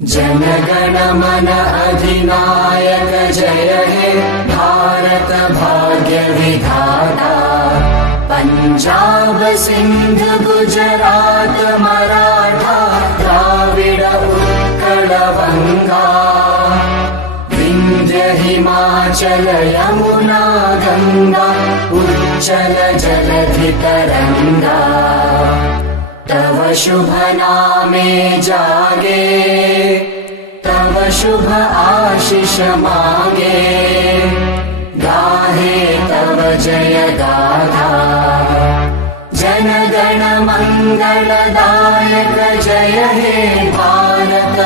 जनगण मन अधिनायक जय हे भारत भाग्य विधाता। पंजाब सिंध गुजरात मराठा द्राविड उत्कल बंगा। विंध्य हिमाचल यमुना गंगा उच्चल जलधि तरंगा। तव शुभ नामे जागे तव शुभ आशीष मागे। गाहे तव जय गाथा जनगण मंगलदायक जय हे भारत।